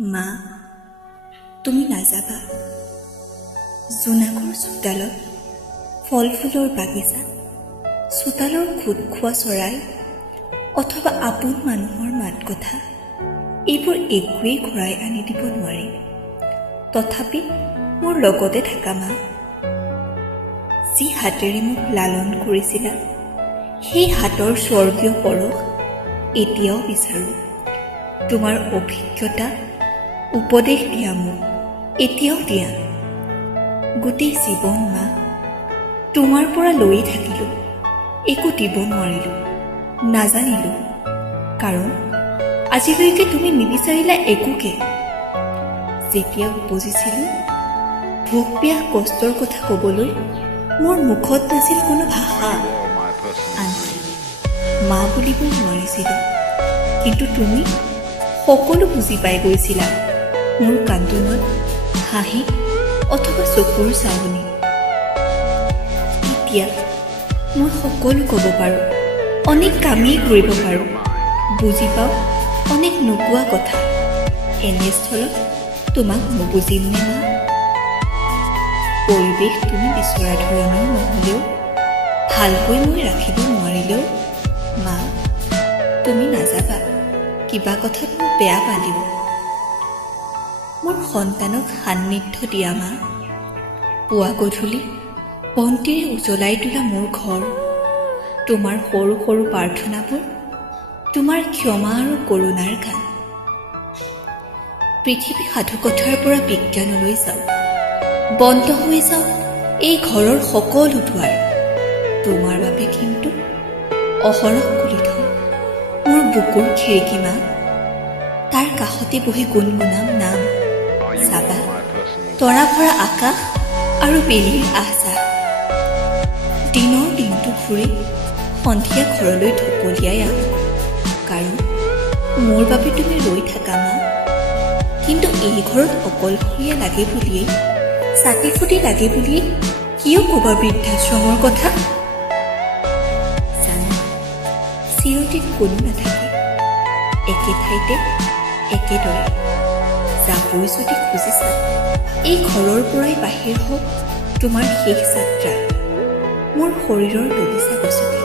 মা, তুমি নাযাবা। জোনাকৰ চোতালত, ফল ফুলৰ বাগিচাত, চোতালৰ খুদ খোৱা চৰাই অথবা আপোন মানুহৰ মাত কথা এইবোৰ একোৱেই ঘূৰাই আনি দিব নোৱাৰিম। তথাপি মোৰ লগতে থাকা মা। যি হাতেৰে মোক লালন কৰিছিলা সেই হাতৰ স্বৰ্গীয় পৰশ এতিয়াও বিচাৰোঁ। তোমাৰ অভিজ্ঞতা উপদেশ দিয়া মোক এতিয়াও দিয়া। গোটেই জীৱন মা তোমাৰ পৰা লৈয়ে থাকিলোঁ, একো দিব নোৱাৰিলোঁ, নাজানিলোঁ। কাৰণ আজিলৈকে তুমি নিবিচাৰিলা একোকে। যেতিয়া উপজিছিলোঁ ভোক পিয়াহ কষ্টৰ কথা ক'বলৈ মোৰ মুখত নাছিল কোনো ভাষা। আনকি মা বুলিব নোৱাৰিছিলোঁ, কিন্তু তুমি সকলো বুজি পাই গৈছিলা। মোৰ কান্দোনত হাঁহি অথবা চকুৰ চাৱনি। এতিয়া মই সকলো ক'ব পাৰোঁ, অনেক কামেই কৰিব পাৰোঁ, বুজি পাওঁ অনেক নোকোৱা কথা। এনেস্থলত তোমাক নুবুজিমনে মা? পৰিৱেশ তুমি বিচৰা ধৰণৰ নহ'লেও, ভালকৈ মই ৰাখিব নোৱাৰিলেও মা তুমি নাযাবা। কিবা কথাত মোক বেয়া পালিব। মোৰ সন্তানক সান্নিধ্য দিয়া মা। পুৱা গধূলি বন্তিৰে উজ্বলাই তোলা মোৰ ঘৰ, তোমাৰ সৰু সৰু প্ৰাৰ্থনাবোৰ, তোমাৰ ক্ষমা আৰু কৰোণাৰ গান। পৃথিৱী সাধুকথাৰ পৰা বিজ্ঞানলৈ যাওঁ, বন্ধ হৈ যাওঁ এই ঘৰৰ সকলো দুৱাৰ। তোমাৰ বাবে কিন্তু অহৰহ খুলি থওঁ মোৰ বুকুৰ খিৰিকী মা। তাৰ কাষতে বহি গুণগুণাম নাম। চাবা তৰা ভৰা আকাশ আৰু বেলিৰ আহজাহ। দিনৰ দিনটো ফুৰি সন্ধিয়া ঘৰলৈ ঢপলিয়াই আহোঁ, কাৰণ মোৰ বাবে তুমি ৰৈ থাকা মা। কিন্তু এই ঘৰত অকলশৰীয়া লাগে বুলিয়েই, চাতি ফুটি লাগে বুলিয়েই কিয় ক'বা বৃদ্ধাশ্ৰমৰ কথা? জানো চিৰদিন কোনো নাথাকে একে ঠাইতে একেদৰে। যাবই যদি খুজিছা এই ঘৰৰ পৰাই বাহিৰ হওক তোমাৰ শেষ যাত্ৰা। মোৰ শৰীৰৰ দলিচা গছকে